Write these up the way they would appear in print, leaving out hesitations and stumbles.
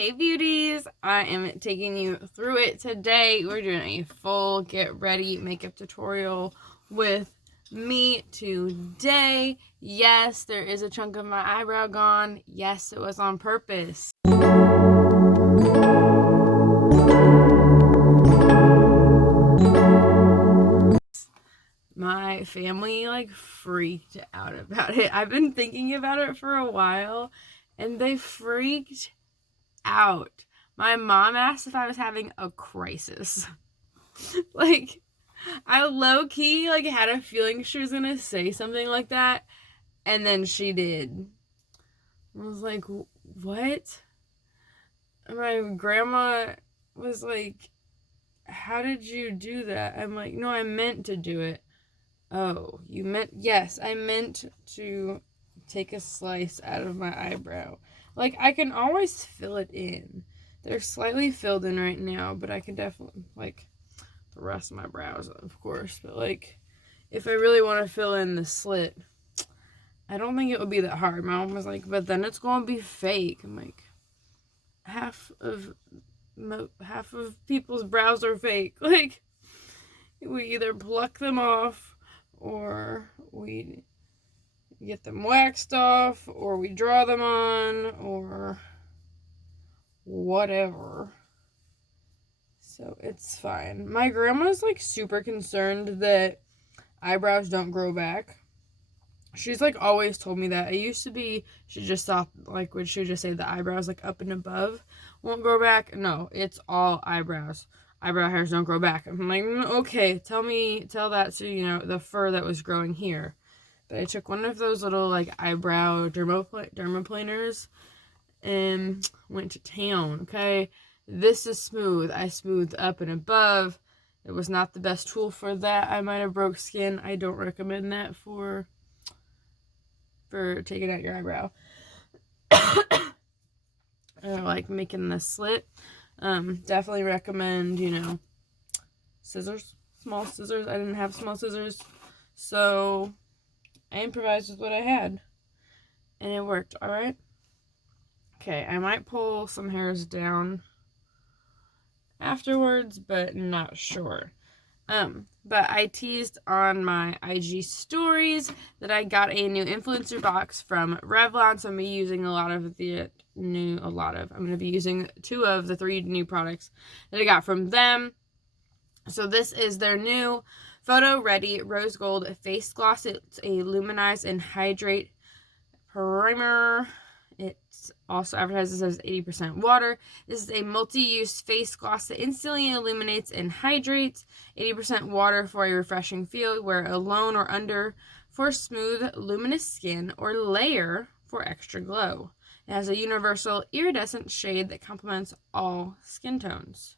Hey beauties, I am taking you through it today. We're doing a full get ready makeup tutorial with me today. Yes, there is a chunk of my eyebrow gone. Yes, it was on purpose. My family freaked out about it. I've been thinking about it for a while and they freaked out. My mom asked if I was having a crisis. I low-key had a feeling she was gonna say something like that, and then she did. I was like, what? My grandma was like, how did you do that? I'm like, no, I meant to do it. Oh, you meant? Yes, I meant to take a slice out of my eyebrow. I can always fill it in. They're slightly filled in right now, but I can definitely, the rest of my brows, of course. But, if I really want to fill in the slit, I don't think it would be that hard. My mom was like, but then it's going to be fake. I'm like, half of people's brows are fake. We either pluck them off, or we get them waxed off, or we draw them on, or whatever. So it's fine. My grandma's super concerned that eyebrows don't grow back. She's always told me that. It used to be she just thought would she just say the eyebrows up and above won't grow back? No, it's all eyebrows. Eyebrow hairs don't grow back. I'm like, okay, tell that to the fur that was growing here. But I took one of those little eyebrow dermaplaners and went to town. Okay, this is smooth. I smoothed up and above. It was not the best tool for that. I might have broke skin. I don't recommend that for taking out your eyebrow. Or making the slit. Definitely recommend, scissors, small scissors. I didn't have small scissors, so I improvised with what I had, and it worked. All right. Okay, I might pull some hairs down afterwards, but not sure. But I teased on my IG stories that I got a new influencer box from Revlon, so I'm going to be using I'm going to be using 2 of the 3 new products that I got from them. So this is their new Photo Ready Rose Gold Face Gloss. It's a Luminize and Hydrate Primer. It also advertises as 80% water. This is a multi-use face gloss that instantly illuminates and hydrates. 80% water for a refreshing feel. Wear alone or under for smooth, luminous skin, or layer for extra glow. It has a universal iridescent shade that complements all skin tones.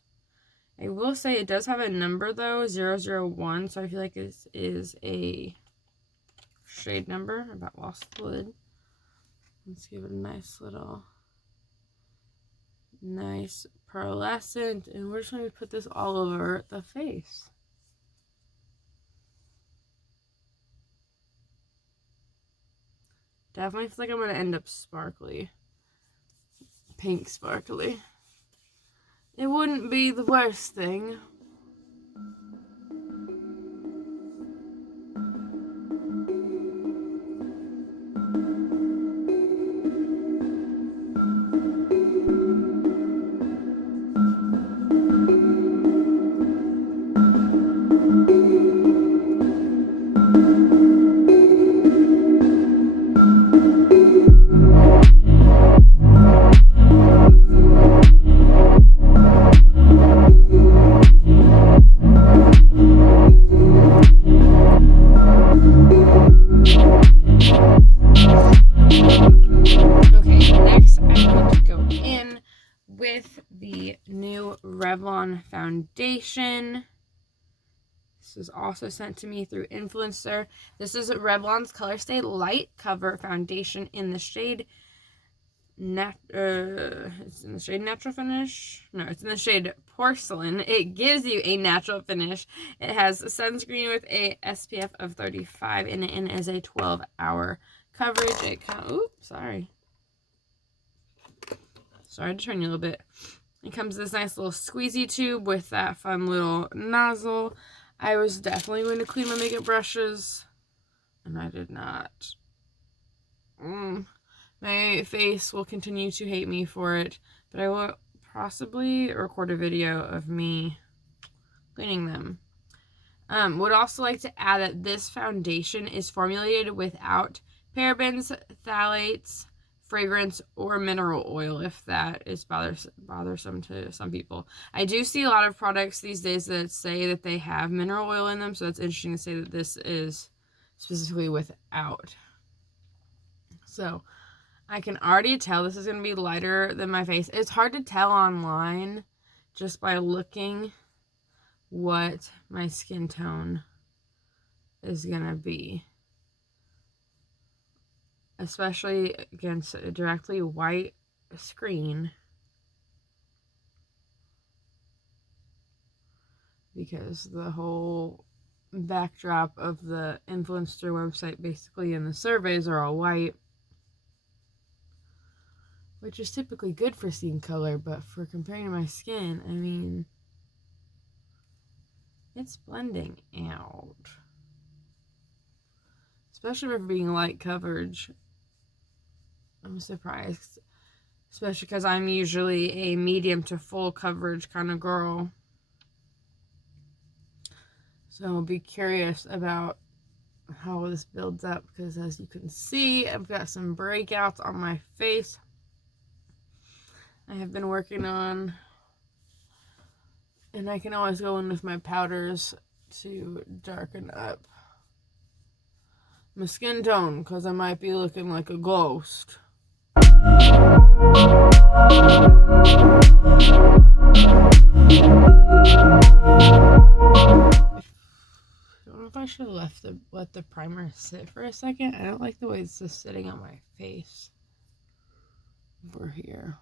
I will say it does have a number though, 001, so I feel like this is a shade number. I about lost the lid. Let's give it a nice pearlescent, and we're just going to put this all over the face. Definitely feel like I'm going to end up sparkly. Pink sparkly. It wouldn't be the worst thing. With the new Revlon foundation. This was also sent to me through Influencer. This is Revlon's Color Stay Light Cover Foundation in the shade it's in the shade Natural Finish. No, it's in the shade Porcelain. It gives you a natural finish. It has sunscreen with a SPF of 35 in it, and it is a 12-hour coverage. It kind of, oops, sorry. Sorry to turn you a little bit. It comes with this nice little squeezy tube with that fun little nozzle. I was definitely going to clean my makeup brushes, and I did not. My face will continue to hate me for it, but I will possibly record a video of me cleaning them. Would also like to add that this foundation is formulated without parabens, phthalates, fragrance, or mineral oil, if that is bothersome to some people. I do see a lot of products these days that say that they have mineral oil in them, so it's interesting to say that this is specifically without. So I can already tell this is going to be lighter than my face. It's hard to tell online just by looking what my skin tone is going to be, especially against a directly white screen, because the whole backdrop of the influencer website basically and the surveys are all white, which is typically good for seeing color, but for comparing to my skin, I mean, it's blending out. Especially for being light coverage. I'm surprised. Especially because I'm usually a medium to full coverage kind of girl. So I'll be curious about how this builds up, because as you can see, I've got some breakouts on my face. I have been working on, and I can always go in with my powders to darken up my skin tone, because I might be looking like a ghost. I don't know if I should have let the primer sit for a second. I don't like the way it's just sitting on my face over here.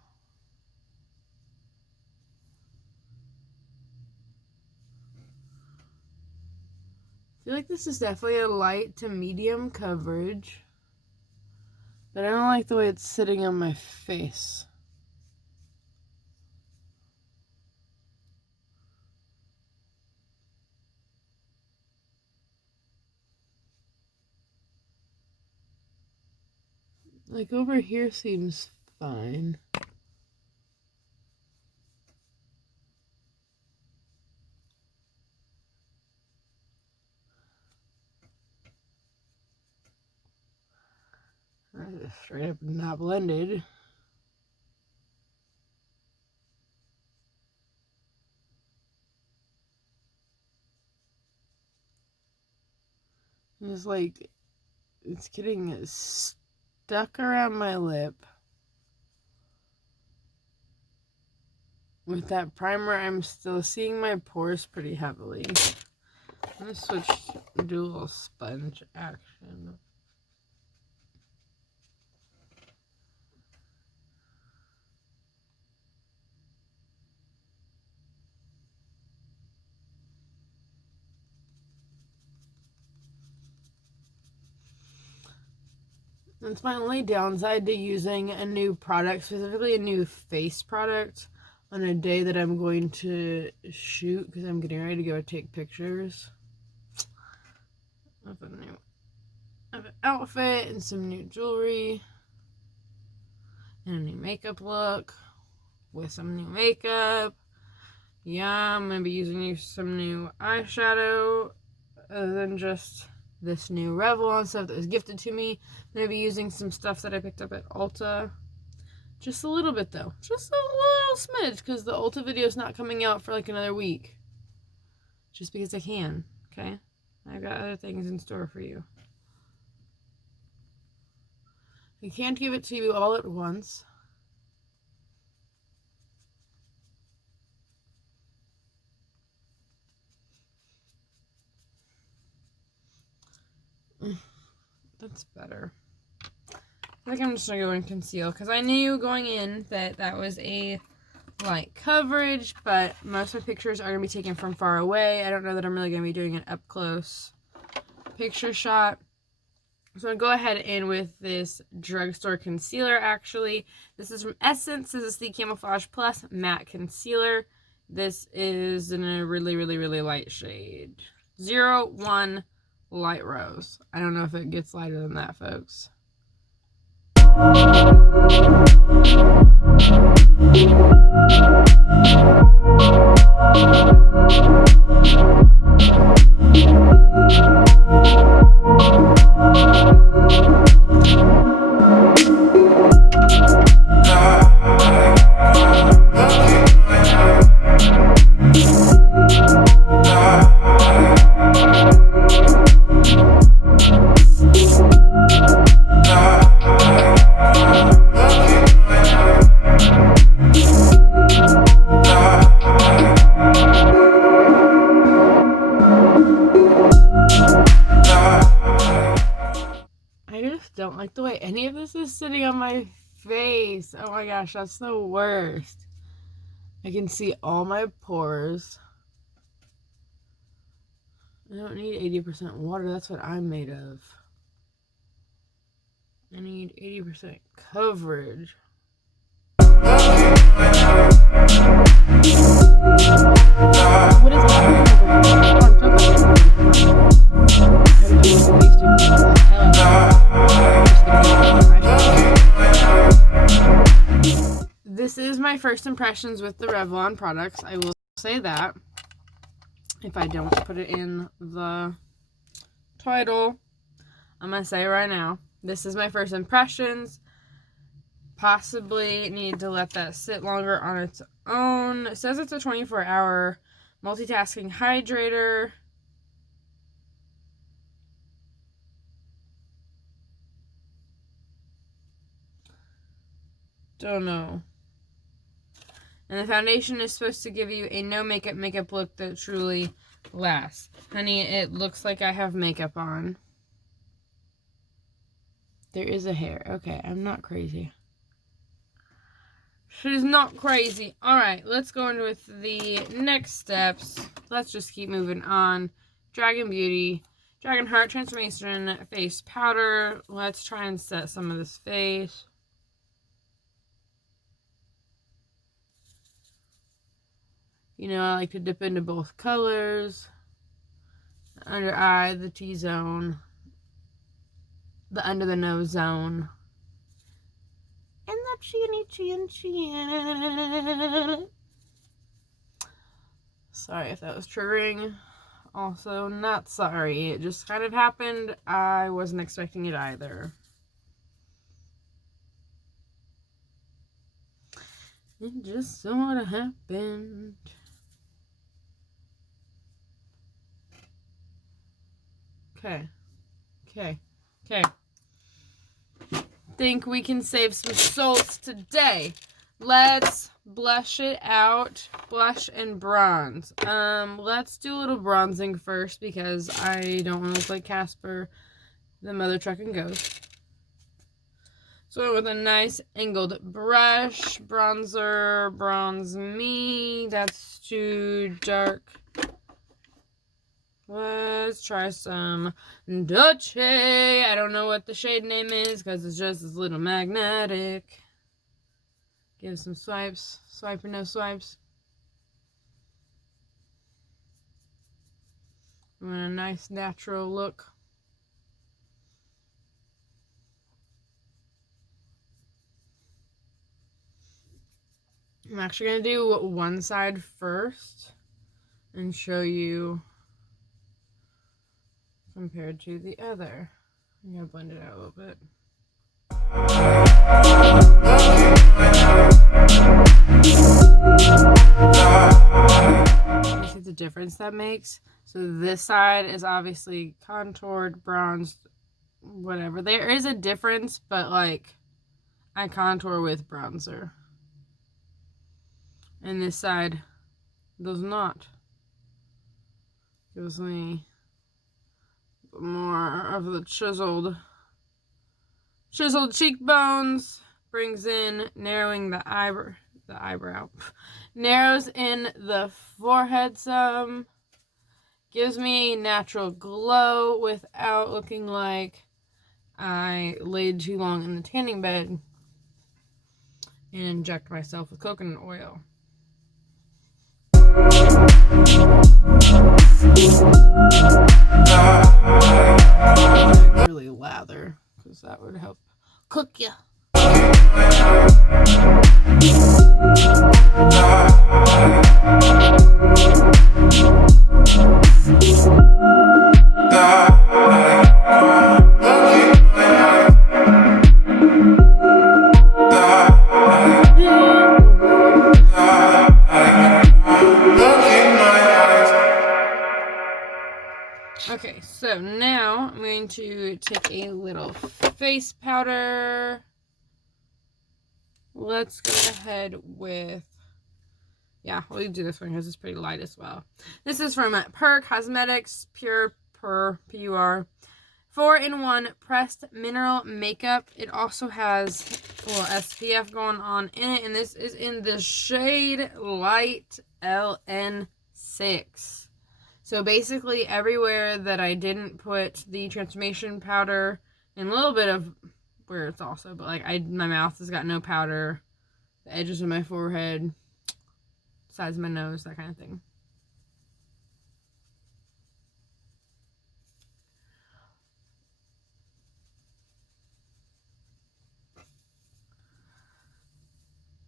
I feel like this is definitely a light to medium coverage, but I don't like the way it's sitting on my face. Like over here seems fine. Straight up not blended. It's like it's getting stuck around my lip. With that primer, I'm still seeing my pores pretty heavily. I'm gonna switch, do a little sponge action. That's my only downside to using a new product, specifically a new face product, on a day that I'm going to shoot, because I'm getting ready to go take pictures of an outfit and some new jewelry and a new makeup look with some new makeup. Yeah, I'm going to be using some new eyeshadow other than just this new Revlon stuff that was gifted to me. I'm going to be using some stuff that I picked up at Ulta. Just a little bit, though. Just a little smidge, because the Ulta video is not coming out for like another week. Just because I can, okay? I've got other things in store for you. I can't give it to you all at once. That's better. I think I'm just going to go and conceal, because I knew going in that that was a light coverage, but most of my pictures are going to be taken from far away. I don't know that I'm really going to be doing an up-close picture shot. So I'm going to go ahead in with this drugstore concealer, actually. This is from Essence. This is the Camouflage Plus Matte Concealer. This is in a really, really, really light shade. 01 Light Rose. I don't know if it gets lighter than that, folks. Don't like the way any of this is sitting on my face. Oh my gosh, that's the worst. I can see all my pores. I don't need 80% water. That's what I'm made of. I need 80% coverage. What is This is my first impressions with the Revlon products. I will say that. If I don't put it in the title, I'm going to say it right now. This is my first impressions. Possibly need to let that sit longer on its own. It says it's a 24-hour multitasking hydrator. Don't know. And the foundation is supposed to give you a no makeup look that truly lasts. Honey, it looks like I have makeup on. There is a hair. Okay, I'm not crazy. She's not crazy. Alright, let's go into with the next steps. Let's just keep moving on. Dragon Beauty. Dragon Heart Transformation Face Powder. Let's try and set some of this face. You know, I like to dip into both colors. The under eye, the T-zone, the under the nose zone, and the chin. Sorry if that was triggering. Also, not sorry. It just kind of happened. I wasn't expecting it either. It just sort of happened. Okay. Think we can save some salts today. Let's blush it out. Blush and bronze. Let's do a little bronzing first because I don't want to look like Casper, the Mother Truckin' Ghost. So with a nice angled brush, bronzer, bronze me. That's too dark. Let's try some Dolce. I don't know what the shade name is because it's just this little magnetic. Give some swipes. Swipe or no swipes. I want a nice natural look. I'm actually going to do one side first and show you compared to the other. I'm going to blend it out a little bit. You see the difference that makes? So this side is obviously contoured, bronzed, whatever. There is a difference, but like I contour with bronzer. And this side does not. Gives me more of the chiseled cheekbones. Brings in narrowing the eyebrow. Narrows in the forehead some. Gives me a natural glow without looking like I laid too long in the tanning bed and inject myself with coconut oil. Really lather, because that would help cook you. Okay, so now I'm going to take a little face powder. Let's go ahead with, we'll do this one because it's pretty light as well. This is from Pur Cosmetics, Pure Pur, P-U-R, 4-in-1 pressed mineral makeup. It also has a little SPF going on in it, and this is in the shade Light LN6. So basically everywhere that I didn't put the transformation powder, and a little bit of where it's also, but like my mouth has got no powder, the edges of my forehead, sides of my nose, that kind of thing.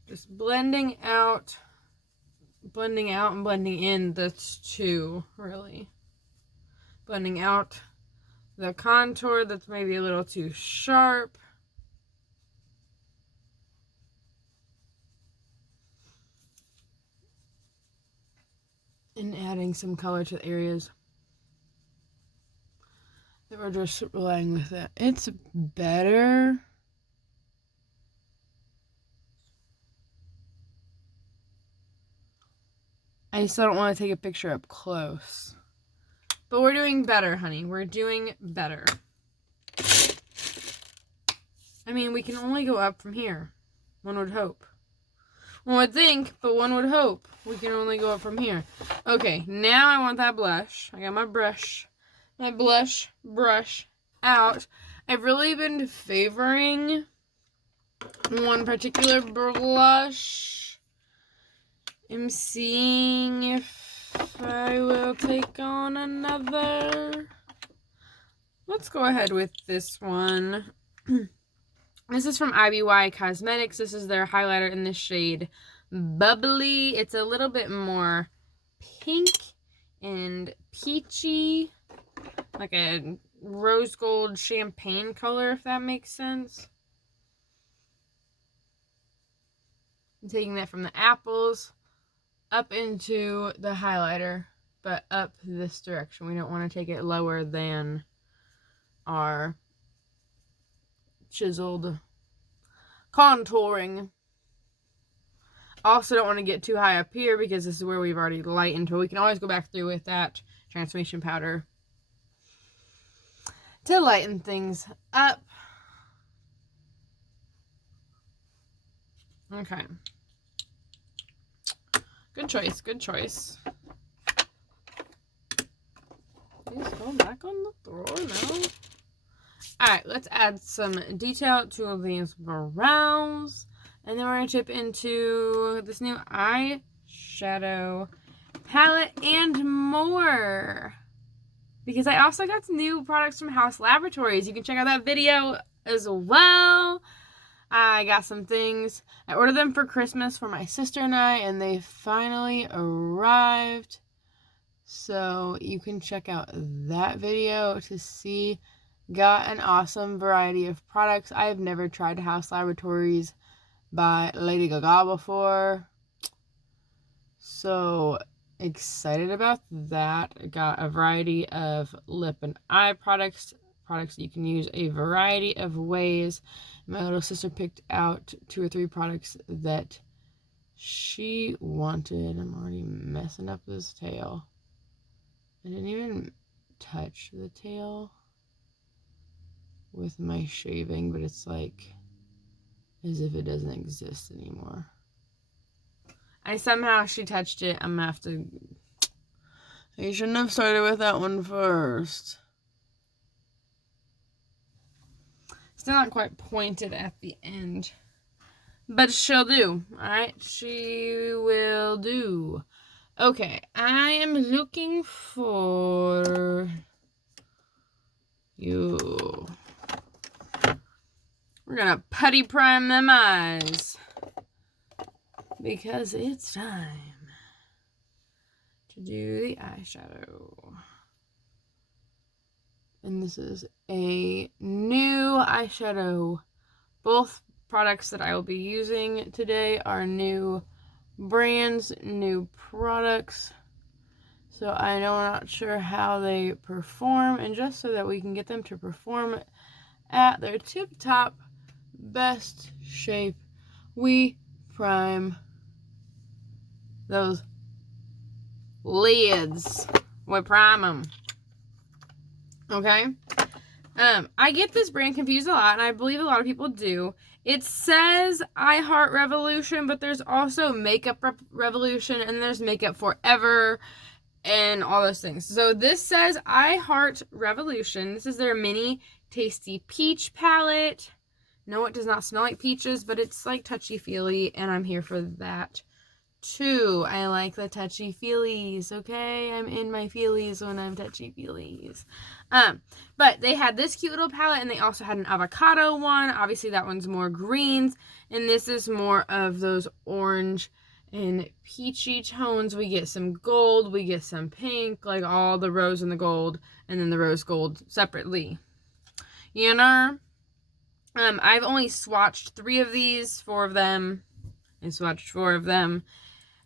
Just blending out and blending in the two, really. Blending out the contour that's maybe a little too sharp. And adding some color to the areas that we're just laying with it. It's better. I still don't want to take a picture up close. But we're doing better, honey. We're doing better. I mean, we can only go up from here. One would hope. One would think, but one would hope. We can only go up from here. Okay, now I want that blush. I got my blush brush out. I've really been favoring one particular blush. I'm seeing if I will take on another. Let's go ahead with this one. This is from IBY Cosmetics. This is their highlighter in the shade Bubbly. It's a little bit more pink and peachy, like a rose gold champagne color, if that makes sense. I'm taking that from the apples up into the highlighter, but up this direction. We don't want to take it lower than our chiseled contouring. Also don't want to get too high up here because this is where we've already lightened, but we can always go back through with that transformation powder to lighten things up. Okay. Good choice, good choice. Please go back on the drawer now. Alright, let's add some detail to these brows. And then we're going to tip into this new eyeshadow palette and more. Because I also got some new products from House Laboratories. You can check out that video as well. I got some things. I ordered them for Christmas for my sister and I, and they finally arrived. So you can check out that video to see. Got an awesome variety of products. I have never tried House Laboratories by Lady Gaga before. So excited about that. I got a variety of lip and eye products that you can use a variety of ways. My little sister picked out 2 or 3 products that she wanted. I'm already messing up this tail. I didn't even touch the tail with my shaving, but it's like as if it doesn't exist anymore. She touched it. I'm gonna have to. You shouldn't have started with that one first. Still not quite pointed at the end. But she'll do. Alright, she will do. Okay, I am looking for you. We're gonna putty prime them eyes. Because it's time to do the eyeshadow. And this is a new eyeshadow. Both products that I will be using today are new brands, new products. So I know I'm not sure how they perform, and just so that we can get them to perform at their tip-top best shape, we prime those lids. We prime them. Okay? I get this brand confused a lot, and I believe a lot of people do. It says I Heart Revolution, but there's also Makeup Revolution, and there's Makeup Forever, and all those things. So this says I Heart Revolution. This is their mini tasty peach palette. No, it does not smell like peaches, but it's like touchy-feely, and I'm here for that too. I like the touchy-feelies, okay? I'm in my feelies when I'm touchy-feelies. But they had this cute little palette, and they also had an avocado one. Obviously, that one's more greens, and this is more of those orange and peachy tones. We get some gold, we get some pink, like all the rose and the gold, and then the rose gold separately. You know? I've only swatched 3 of these, 4 of them. I swatched 4 of them.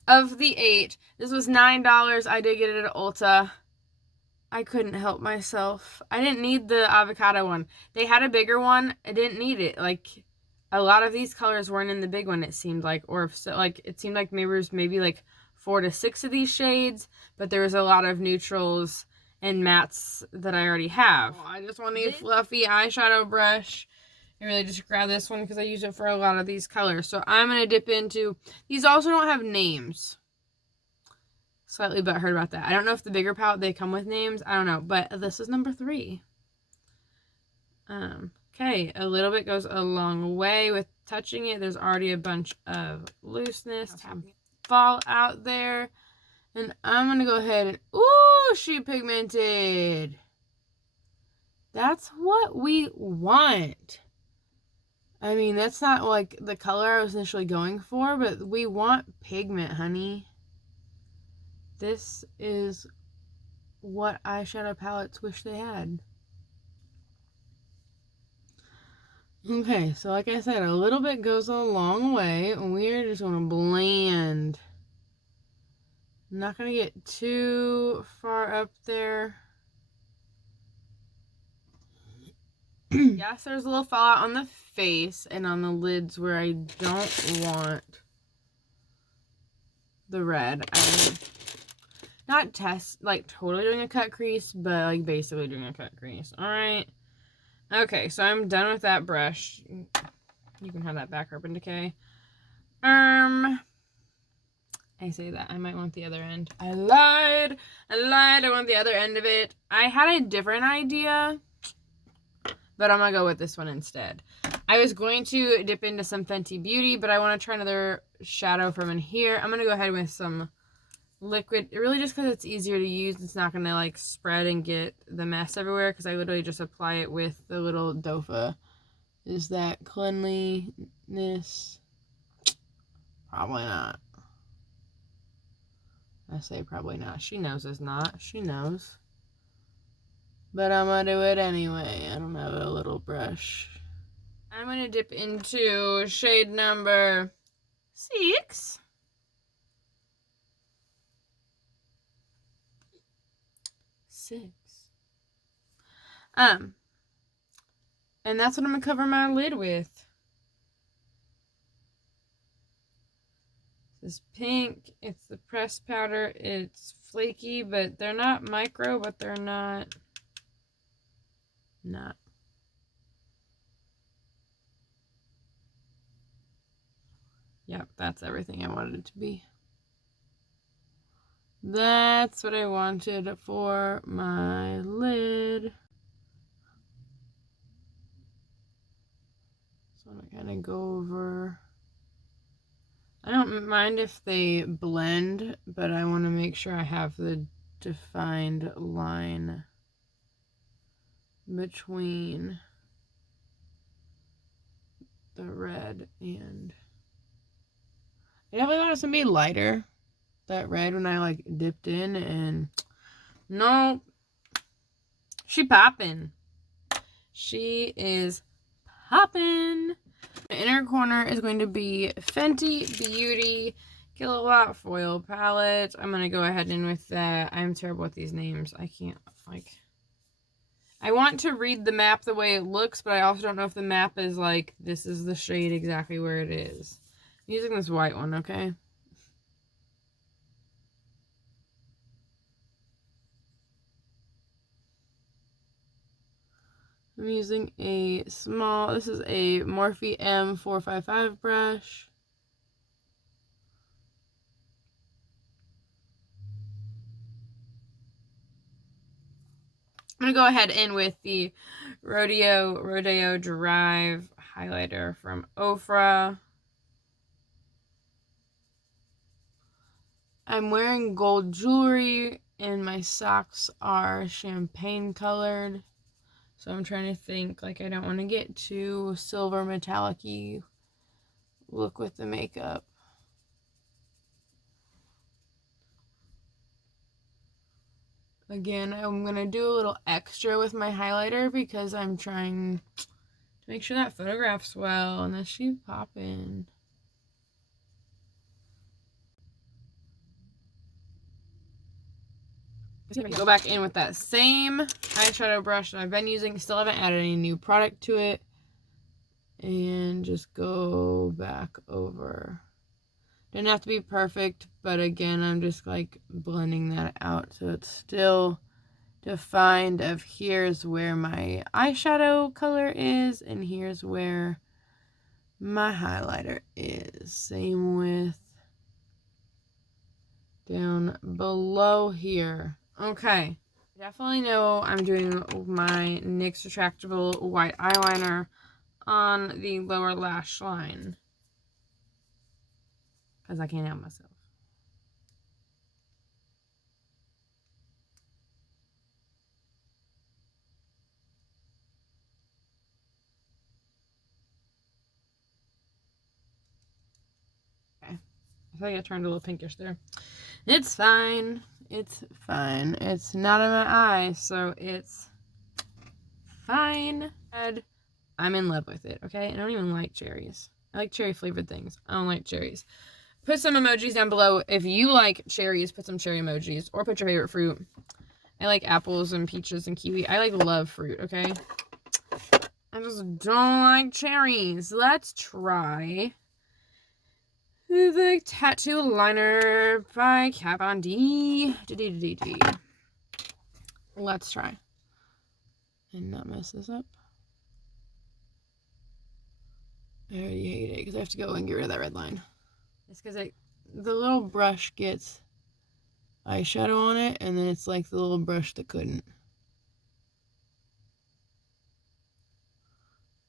Of the 8, this was $9. I did get it at Ulta. I couldn't help myself. I didn't need the avocado one. They had a bigger one. I didn't need it. Like, a lot of these colors weren't in the big one, it seemed like. Or, if so, like, it seemed like maybe there was like 4 to 6 of these shades. But there was a lot of neutrals and mattes that I already have. Oh, I just want a fluffy eyeshadow brush. I really just grabbed this one because I use it for a lot of these colors. So I'm going to dip into... These also don't have names. Slightly butthurt about that. I don't know if the bigger palette, they come with names. I don't know. But this is number 3. Okay. A little bit goes a long way with touching it. There's already a bunch of looseness. Fall out there. And I'm going to go ahead and... Ooh, she pigmented. That's what we want. I mean, that's not like the color I was initially going for, but we want pigment, honey. This is what eyeshadow palettes wish they had. Okay, so like I said, a little bit goes a long way. We're just going to blend. I'm not going to get too far up there. Yes, there's a little fallout on the face and on the lids where I don't want the red. I'm not totally doing a cut crease, but like basically doing a cut crease. Alright. Okay, so I'm done with that brush. You can have that back, Urban Decay. I say that. I might want the other end. I lied. I want the other end of it. I had a different idea, but I'm going to go with this one instead. I was going to dip into some Fenty Beauty, but I want to try another shadow from in here. I'm going to go ahead with some liquid. Really just because it's easier to use. It's not going to like spread and get the mess everywhere because I literally just apply it with the little dofa. Is that cleanliness? Probably not. I say probably not. She knows it's not. She knows. But I'm going to do it anyway. I don't have a little brush. I'm going to dip into shade number 6. And that's what I'm going to cover my lid with. This pink. It's the pressed powder. It's flaky, but they're not micro, but they're not. Yep, that's everything I wanted it to be. That's what I wanted for my lid. want to kind of go over. I don't mind if they blend, but I want to make sure I have the defined line between the red and... I definitely want it to be lighter, that red, when I like dipped in, and no, she popping. She is popping. The inner corner is going to be Fenty Beauty Kilowatt Foil Palette. I'm going to go ahead and with that. I'm terrible with these names. I can't, like... I want to read the map the way it looks, but I also don't know if the map is like, this is the shade exactly where it is. I'm using this white one, okay? I'm using a small, this is a Morphe M455 brush. I'm going to go ahead in with the Rodeo Drive highlighter from Ofra. I'm wearing gold jewelry and my socks are champagne colored. So I'm trying to think, like, I don't want to get too silver metallic-y look with the makeup. Again, I'm going to do a little extra with my highlighter because I'm trying to make sure that photographs well, and that she's popping. Go back in with that same eyeshadow brush that I've been using. Still haven't added any new product to it. And just go back over. Didn't have to be perfect, but again, I'm just like blending that out so it's still defined of here's where my eyeshadow color is and here's where my highlighter is. Same with down below here. Okay, definitely know I'm doing my NYX retractable white eyeliner on the lower lash line because I can't help myself. Okay, I feel like I turned a little pinkish there. It's fine. It's fine. It's not in my eye, so it's fine. I'm in love with it, okay? I don't even like cherries. I like cherry flavored things. I don't like cherries. Put some emojis down below. If you like cherries, put some cherry emojis. Or put your favorite fruit. I like apples and peaches and kiwi. I love fruit, okay? I just don't like cherries. Let's try the tattoo liner by Kat Von D. Let's try. And not mess this up. I already hate it because I have to go and get rid of that red line. It's because the little brush gets eyeshadow on it, and then it's like the little brush that couldn't.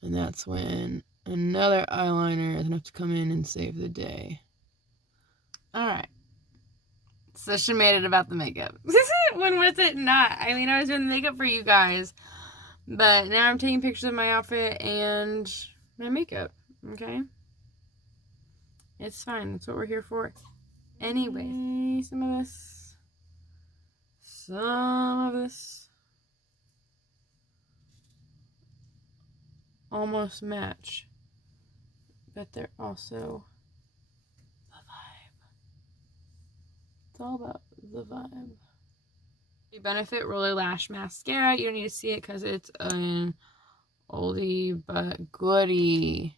And that's when another eyeliner is enough to come in and save the day. Alright. So she made it about the makeup. When was it not? I mean, I was doing the makeup for you guys. But now I'm taking pictures of my outfit and my makeup. Okay? It's fine. That's what we're here for. Anyway, some of this almost match, but they're also the vibe. It's all about the vibe. The Benefit Roller Lash Mascara. You don't need to see it because it's an oldie but goodie.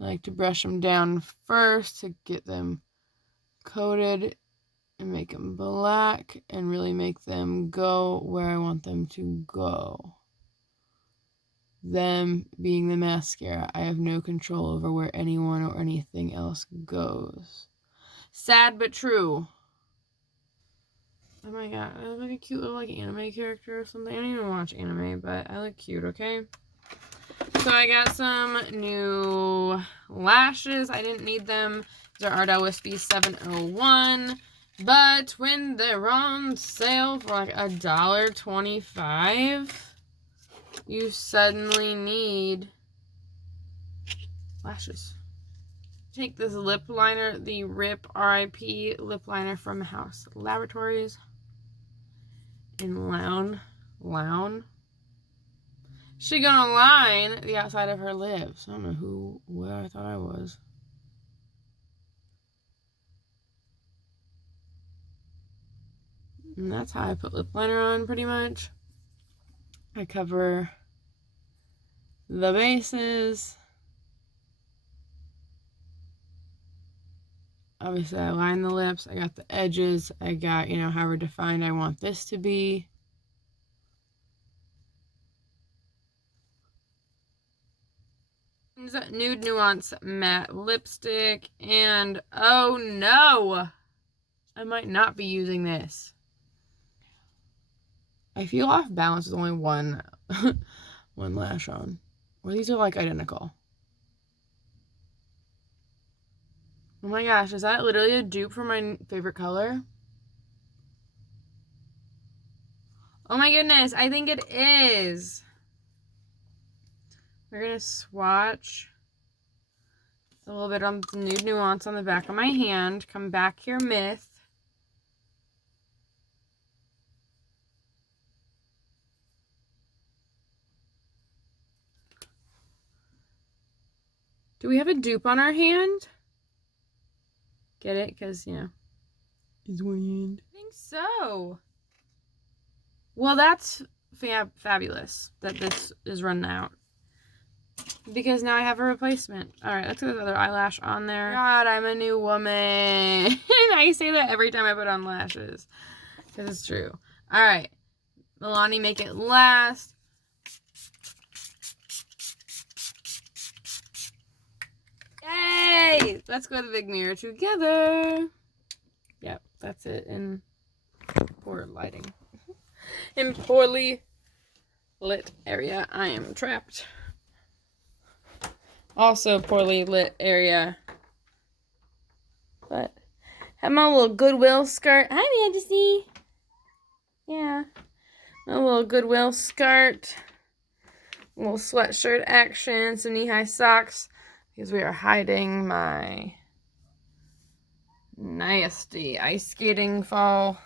I like to brush them down first to get them coated and make them black and really make them go where I want them to go. Them being the mascara, I have no control over where anyone or anything else goes. Sad but true. Oh my god, I look like a cute little like anime character or something. I don't even watch anime, but I look cute, okay? So I got some new lashes. I didn't need them. These are Ardell Wispy 701. But when they're on sale for like $1.25, you suddenly need lashes. Take this lip liner, the RIP RIP lip liner from House Laboratories in Lown. She gonna line the outside of her lips. I don't know what I thought I was. And that's how I put lip liner on, pretty much. I cover the bases. Obviously, I line the lips. I got the edges. I got, however defined I want this to be. Nude Nuance Matte Lipstick. And, oh no! I might not be using this. I feel off balance with only one lash on. Or these are like identical. Oh my gosh, is that literally a dupe for my favorite color? Oh my goodness, I think it is. We're going to swatch a little bit on the Nude Nuance on the back of my hand. Come back here, Myth. Do we have a dupe on our hand? Get it? Because, it's one hand. I think so. Well, that's fabulous that this is running out. Because now I have a replacement. Alright, let's get this other eyelash on there. God, I'm a new woman. I say that every time I put on lashes. Because it's true. Alright. Milani, make it last. Yay! Let's go to the big mirror together. Yep, that's it. In poor lighting. In poorly lit area, I am trapped. Also poorly lit area. But have my little Goodwill skirt. Hi, Majesty. Yeah. My little Goodwill skirt. Little sweatshirt action. Some knee-high socks. Because we are hiding my nasty ice skating fall